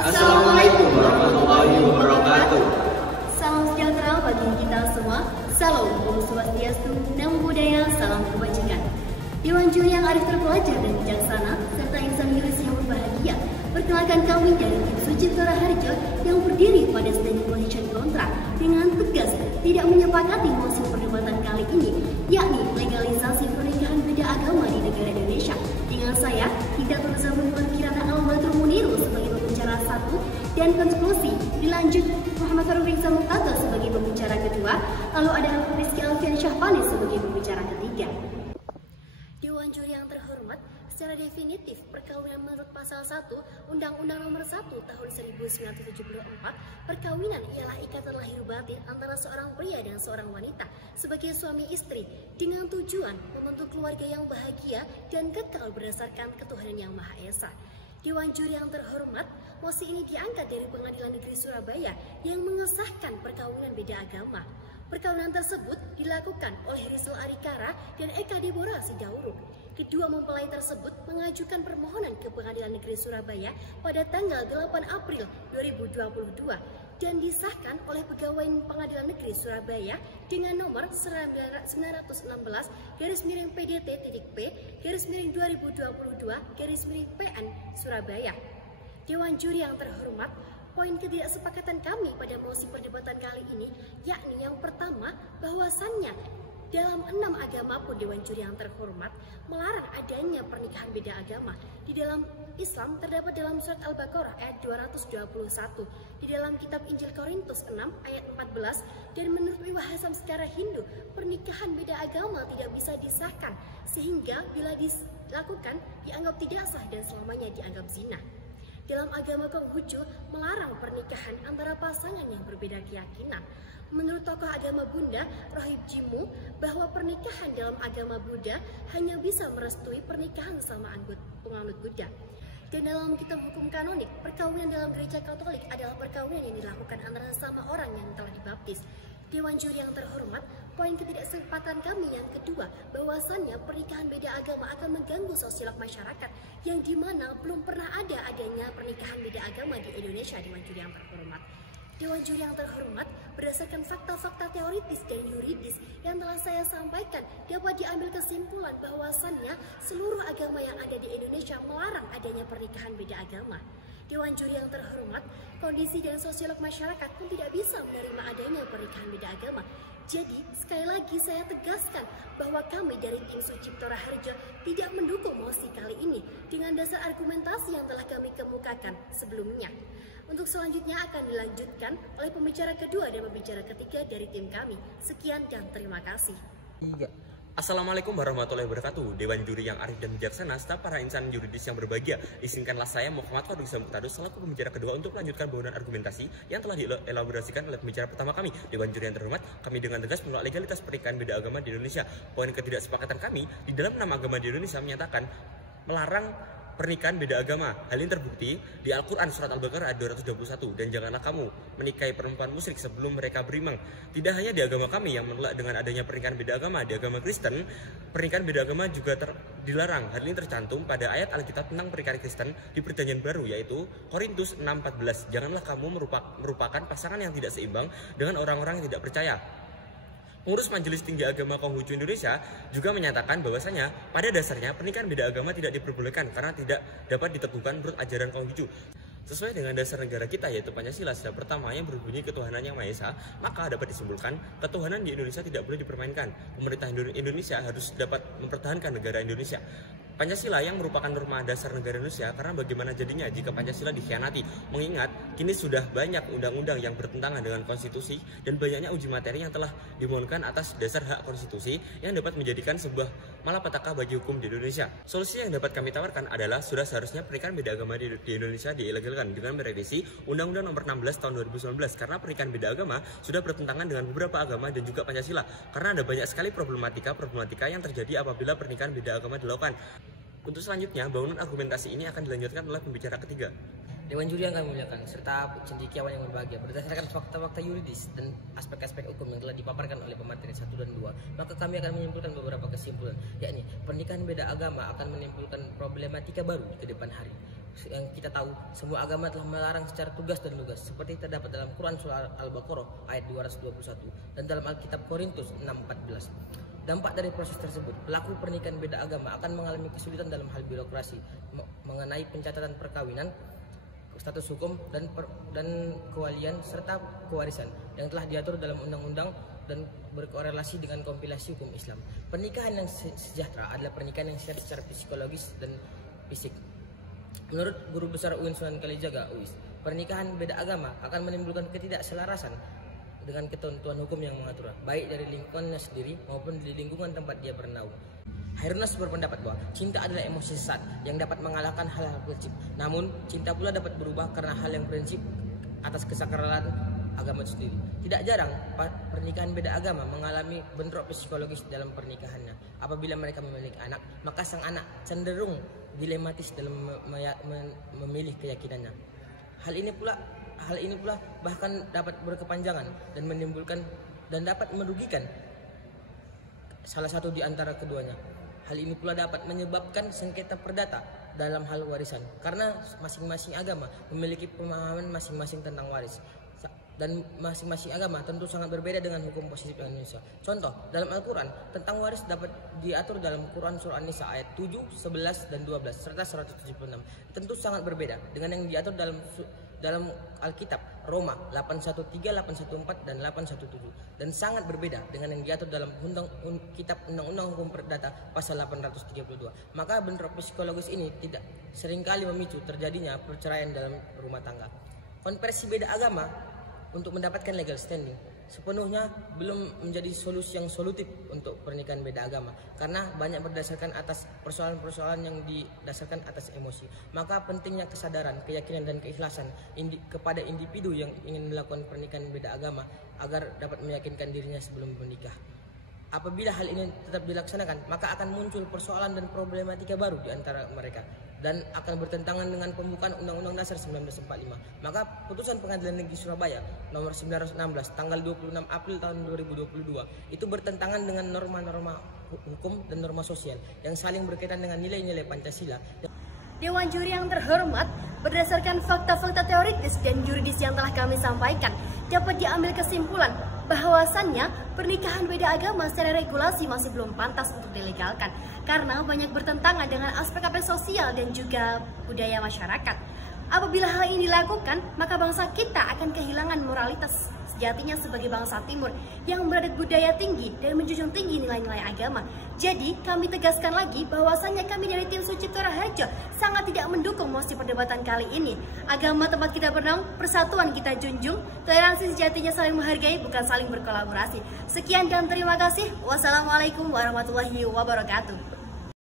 Assalamualaikum warahmatullahi wabarakatuh. Salam sejahtera bagi kita semua. Salam Om Swastiastu, Namo Buddhaya, salam kebajikan. Dewan Juri yang arif terpelajar dan bijaksana, serta insan yuris yang berbahagia, perkenalkan kami dari tim Sucipto Raharjo yang berdiri pada standing position kontrak dengan tegas tidak menyepakati mosi perdebatan kali ini, yakni legalisasi pernikahan beda agama di negara Indonesia. Dengan saya, tidak bersama Kirana Al-Badru Muniru sebagai pembicara satu dan konklusi dilanjut Muhammad Faruk Rizal Muqtato sebagai pembicara kedua, lalu ada Rizky Alfian Syahpani sebagai pembicara ketiga. Dewan Juri yang terhormat, secara definitif perkawinan menurut pasal 1 Undang-Undang Nomor 1 Tahun 1974, perkawinan ialah ikatan lahir batin antara seorang pria dan seorang wanita sebagai suami istri dengan tujuan membentuk keluarga yang bahagia dan kekal berdasarkan ketuhanan yang Maha Esa. Dewan Juri yang terhormat, mosi ini diangkat dari Pengadilan Negeri Surabaya yang mengesahkan perkawinan beda agama. Perkawinan tersebut dilakukan oleh Rizal Arikara dan Eka Deborah Sidauruk. Kedua mempelai tersebut mengajukan permohonan ke Pengadilan Negeri Surabaya pada tanggal 8 April 2022 dan disahkan oleh Pegawai Pengadilan Negeri Surabaya dengan nomor 919-PDT-P-2022-PN Surabaya. Dewan Juri yang terhormat, poin ketidaksepakatan kami pada mosi perdebatan kali ini yakni yang pertama, bahwasannya dalam 6 agama pun Dewan Juri yang terhormat melarang adanya pernikahan beda agama. Di dalam Islam terdapat dalam surat Al-Baqarah ayat 221, di dalam kitab Injil Korintus 6 ayat 14, dan menurut Wahhasan secara Hindu, pernikahan beda agama tidak bisa disahkan sehingga bila dilakukan dianggap tidak sah dan selamanya dianggap zina. Dalam agama Konghucu melarang pernikahan antara pasangan yang berbeda keyakinan. Menurut tokoh agama Buddha, Rohib Jimu, bahwa pernikahan dalam agama Buddha hanya bisa merestui pernikahan sama penganut Buddha. Dan dalam kitab hukum kanonik, perkawinan dalam gereja Katolik adalah perkawinan yang dilakukan antara sama orang yang telah dibaptis. Dewan Juri yang terhormat, poin ketidaksepakatan kami yang kedua, bahwasannya pernikahan beda agama akan mengganggu sosial masyarakat yang dimana belum pernah adanya pernikahan beda agama di Indonesia. Dewan Juri yang terhormat, Dewan Juri yang terhormat, berdasarkan fakta-fakta teoritis dan yuridis yang telah saya sampaikan, dapat diambil kesimpulan bahwasannya seluruh agama yang ada di Indonesia melarang adanya pernikahan beda agama. Dewan Juri yang terhormat, kondisi dan sosiolog masyarakat pun tidak bisa menerima adanya pernikahan beda agama. Jadi, sekali lagi saya tegaskan bahwa kami dari tim Sucipto Raharjo tidak mendukung mosi kali ini dengan dasar argumentasi yang telah kami kemukakan sebelumnya. Untuk selanjutnya akan dilanjutkan oleh pembicara kedua dan pembicara ketiga dari tim kami. Sekian dan terima kasih. Assalamualaikum warahmatullahi wabarakatuh. Dewan Juri yang arif dan bijaksana, serta para insan yuridis yang berbahagia, izinkanlah saya Muhammad Faruk Rizal Muqtato selaku pembicara kedua untuk melanjutkan bangunan argumentasi yang telah dielaborasikan oleh pembicara pertama kami. Dewan Juri yang terhormat, kami dengan tegas menolak legalitas pernikahan beda agama di Indonesia. Poin ketidaksepakatan kami di dalam 6 agama di Indonesia menyatakan melarang pernikahan beda agama. Hal ini terbukti di Al-Quran surat Al-Baqarah ayat 221, dan janganlah kamu menikahi perempuan musyrik sebelum mereka beriman. Tidak hanya di agama kami yang menolak dengan adanya pernikahan beda agama, di agama Kristen pernikahan beda agama juga dilarang. Hal ini tercantum pada ayat Alkitab tentang pernikahan Kristen di Perjanjian Baru, yaitu Korintus 6:14. Janganlah kamu merupakan pasangan yang tidak seimbang dengan orang-orang yang tidak percaya. Pengurus Majelis Tinggi Agama Konghucu Indonesia juga menyatakan bahwasanya pada dasarnya pernikahan beda agama tidak diperbolehkan karena tidak dapat diteguhkan menurut ajaran Konghucu. Sesuai dengan dasar negara kita yaitu Pancasila sila pertama yang berbunyi ketuhanan yang Maha Esa, maka dapat disimpulkan ketuhanan di Indonesia tidak boleh dipermainkan. Pemerintah Indonesia harus dapat mempertahankan negara Indonesia. Pancasila yang merupakan norma dasar negara Indonesia, karena bagaimana jadinya jika Pancasila dikhianati, mengingat kini sudah banyak undang-undang yang bertentangan dengan konstitusi dan banyaknya uji materi yang telah dimohonkan atas dasar hak konstitusi yang dapat menjadikan sebuah malapetaka bagi hukum di Indonesia. Solusi yang dapat kami tawarkan adalah sudah seharusnya pernikahan beda agama di Indonesia diilegalkan dengan merevisi Undang-Undang Nomor 16 Tahun 2019, karena pernikahan beda agama sudah bertentangan dengan beberapa agama dan juga Pancasila, karena ada banyak sekali problematika yang terjadi apabila pernikahan beda agama dilakukan. Untuk selanjutnya, bangunan argumentasi ini akan dilanjutkan oleh pembicara ketiga. Dewan Juri yang kami muliakan, serta cendekiawan yang berbahagia, berdasarkan fakta-fakta yuridis dan aspek-aspek hukum yang telah dipaparkan oleh pemateri 1 dan 2, maka kami akan menyimpulkan beberapa kesimpulan, yakni pernikahan beda agama akan menimbulkan problematika baru ke depan hari. yang kita tahu semua agama telah melarang secara tugas dan lugas seperti terdapat dalam Quran surah Al-Baqarah ayat 221 dan dalam Alkitab Korintus 6:14. Dampak dari proses tersebut, pelaku pernikahan beda agama akan mengalami kesulitan dalam hal birokrasi mengenai pencatatan perkawinan, status hukum dan kewalian serta kewarisan yang telah diatur dalam undang-undang dan berkorelasi dengan kompilasi hukum Islam. Pernikahan yang sejahtera adalah pernikahan yang sehat secara psikologis dan fisik. Menurut Guru Besar UIN Sunan Kalijaga (UIS), pernikahan beda agama akan menimbulkan ketidakselarasan dengan ketentuan hukum yang mengatur, baik dari lingkungannya sendiri maupun di lingkungan tempat dia bernaung. Hairunnas berpendapat bahwa cinta adalah emosi sesat yang dapat mengalahkan hal-hal prinsip. Namun, cinta pula dapat berubah karena hal yang prinsip atas kesakralan agama itu sendiri. Tidak jarang pernikahan beda agama mengalami bentrok psikologis dalam pernikahannya. Apabila mereka memiliki anak, maka sang anak cenderung dilematis dalam memilih keyakinannya. Hal ini pula bahkan dapat berkepanjangan dan menimbulkan dan dapat merugikan salah satu di antara keduanya. Hal ini pula dapat menyebabkan sengketa perdata dalam hal warisan karena masing-masing agama memiliki pemahaman masing-masing tentang waris. Dan masing-masing agama tentu sangat berbeda dengan hukum positif Indonesia. Contoh, dalam Al-Quran, tentang waris dapat diatur dalam Quran Surah An-Nisa ayat 7, 11, dan 12, serta 176. Tentu sangat berbeda dengan yang diatur dalam Alkitab Roma 813, 814, dan 817. Dan sangat berbeda dengan yang diatur dalam Kitab Undang-Undang Hukum Perdata pasal 832. Maka bentrok psikologis ini tidak seringkali memicu terjadinya perceraian dalam rumah tangga. Konversi beda agama untuk mendapatkan legal standing sepenuhnya belum menjadi solusi yang solutif untuk pernikahan beda agama karena banyak berdasarkan atas persoalan-persoalan yang didasarkan atas emosi. Maka pentingnya kesadaran, keyakinan dan keikhlasan kepada individu yang ingin melakukan pernikahan beda agama agar dapat meyakinkan dirinya sebelum menikah. Apabila hal ini tetap dilaksanakan, maka akan muncul persoalan dan problematika baru di antara mereka dan akan bertentangan dengan pembukaan Undang-Undang Dasar 1945. Maka putusan Pengadilan Negeri Surabaya nomor 916 tanggal 26 April tahun 2022 itu bertentangan dengan norma-norma hukum dan norma sosial yang saling berkaitan dengan nilai-nilai Pancasila. Dewan Juri yang terhormat, berdasarkan fakta-fakta teoritis dan yuridis yang telah kami sampaikan, dapat diambil kesimpulan bahwasannya pernikahan beda agama secara regulasi masih belum pantas untuk dilegalkan karena banyak bertentangan dengan aspek-aspek sosial dan juga budaya masyarakat. Apabila hal ini dilakukan, maka bangsa kita akan kehilangan moralitas sejatinya sebagai bangsa timur yang beradat budaya tinggi dan menjunjung tinggi nilai-nilai agama. Jadi, kami tegaskan lagi bahwasannya kami dari tim Sucipto Raharjo sangat tidak mendukung mosi perdebatan kali ini. Agama tempat kita bernaung, persatuan kita junjung, toleransi sejatinya saling menghargai bukan saling berkolaborasi. Sekian dan terima kasih. Wassalamualaikum warahmatullahi wabarakatuh.